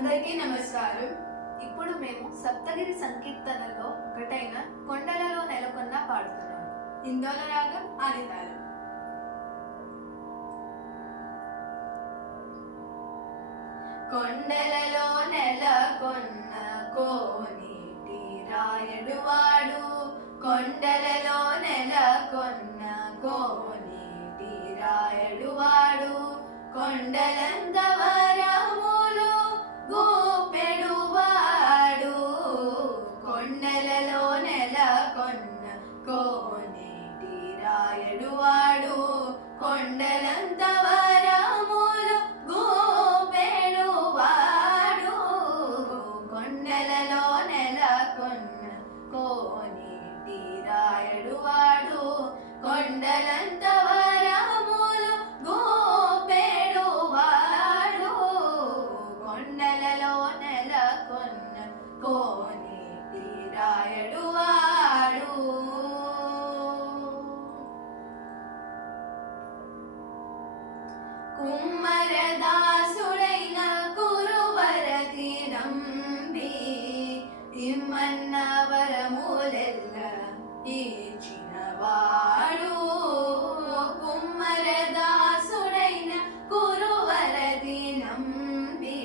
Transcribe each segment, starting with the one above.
అందరికీ నమస్కారం. ఇప్పుడు మేము సప్తగిరి సంకీర్తనలో ఒకటైన కొండలలో నెలకొన్న పాడుతున్నాం. ఇందోల రాగం ఆదితాళం. కొండలలో నెలకొన్న కోనేటి రాయడు వాడు, కొండలలో నెలకొన్న కోనేటి రాయడు వాడు, కొండలంత వరములు గోపెడు వాడు, కొండలలో నెలకొన్న కోనేటి రాయడు వాడు, కొండలంత వరములు గోపెడు వాడు, కొండలలో నెలకొన్న కోనేటి రాయడు వాడు, కొండలంత వరములు గోపెడు వాడు, కొండలలో నెలకొన్న కోనేటి రాయడు వాడు. కుమ్మరదాసుడైన కురువరది నంబి ఇమ్మన్న వరములెల్ల ఇచ్చినవాడు, కుమ్మరదాసుడైన కురువరది నంబి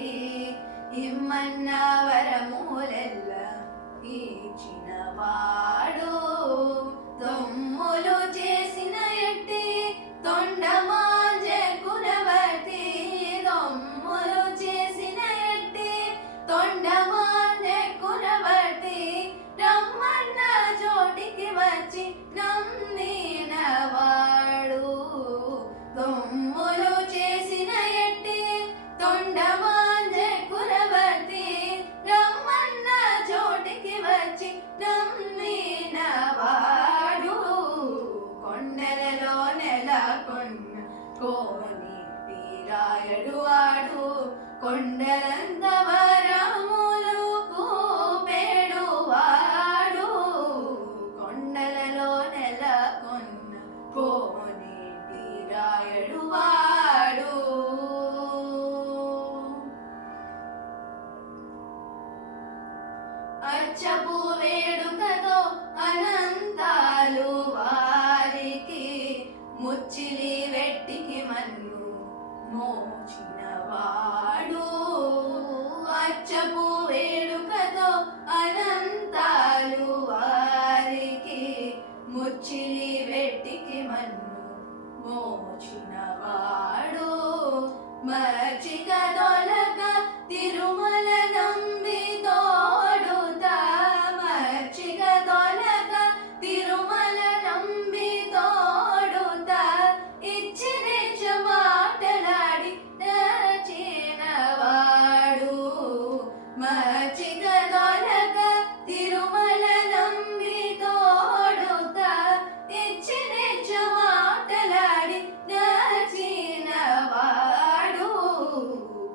ఇమ్మన్న వరములెల్ల ఇచ్చినవాడు, తొమ్ములు చేసిన ఎట్టి తొండమాంజె కునవర్తి, తొమ్ములు చేసిన ఎట్టి తొండమాంజె కునవర్తి, రమ్మన్న చోటికి వచ్చి నమ్మినవాడు, తొమ్ములు చేసిన ఎట్టి తొండమాంజె కునవర్తి, రమ్మన్న చోటికి వచ్చి నమ్మినవాడు, కొండలలో నెలకొన్న కోనేటి రాయడు వాడు, కొండలంత వరములు గోపెడు వాడు, కొండలలో నెలకొన్న కోనేటి రాయడు వాడు. అచ్చపు వేడుకతో అనంతాలు వారికి, ముచ్చిలి వెట్టికి మన్ను మోచినవాడు, అచ్చపు వేడుకతో అనంతాలు వారికి, ముచ్చిలి వెట్టికి మన్ను మోచినవాడు, మచ్చిక దొలక తిరుమల నంబి తోడుతా, మచ్చిక దొలక తిరుమల నంబి తోడుతా, ఇచ్చి నిజ మాటలాడి నచ్చినవాడు, మచ్చిక దొలక తిరుమల నంబి తోడుతా, ఇచ్చి నిజ మాటలాడి నచ్చినవాడు,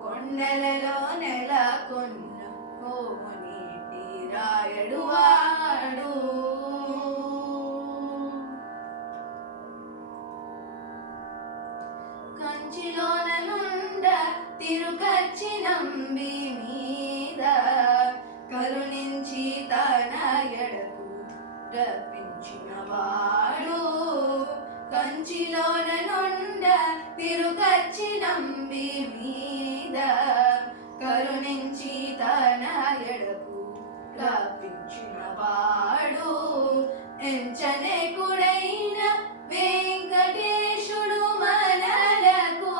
కొండలలో నెలకొన్న కోనేటి రాయడు వాడు. కంచిలోన నుండ తిరుకచ్చి నంబి మీద, కరుణించి తన ఎడకు రప్పించినవాడు, కంచిలోన నుండ తిరుకచ్చి నంబి మీద, కరుణించి తన ఎడకు రప్పించినవాడు, ఎంచనేకుడైన వెంకటేశుడు మనలకు,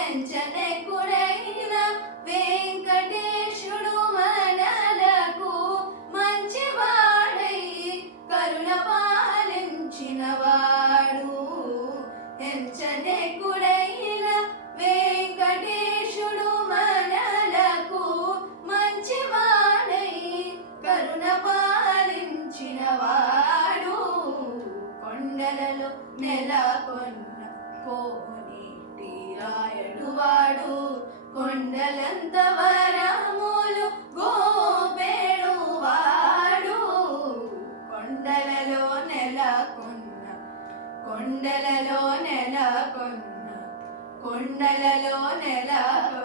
ఎంచనేకుడైన వెంకటేశుడు మనలకు, మంచివాడై కరుణ పాలించినవాడు, ఎంచనేకుడైన వెంకటేశుడు మనలకు, మంచివాడై కరుణ పాలించినవాడు, కొండలలో నెలకొన్న కోనేటి రాయడు వాడు, కొండలంత వరములు గోపెడు వాడు, కొండలలో నెలకొన్న, కొండలలో నెలకొన్న, కొండలలో నెలకొన్న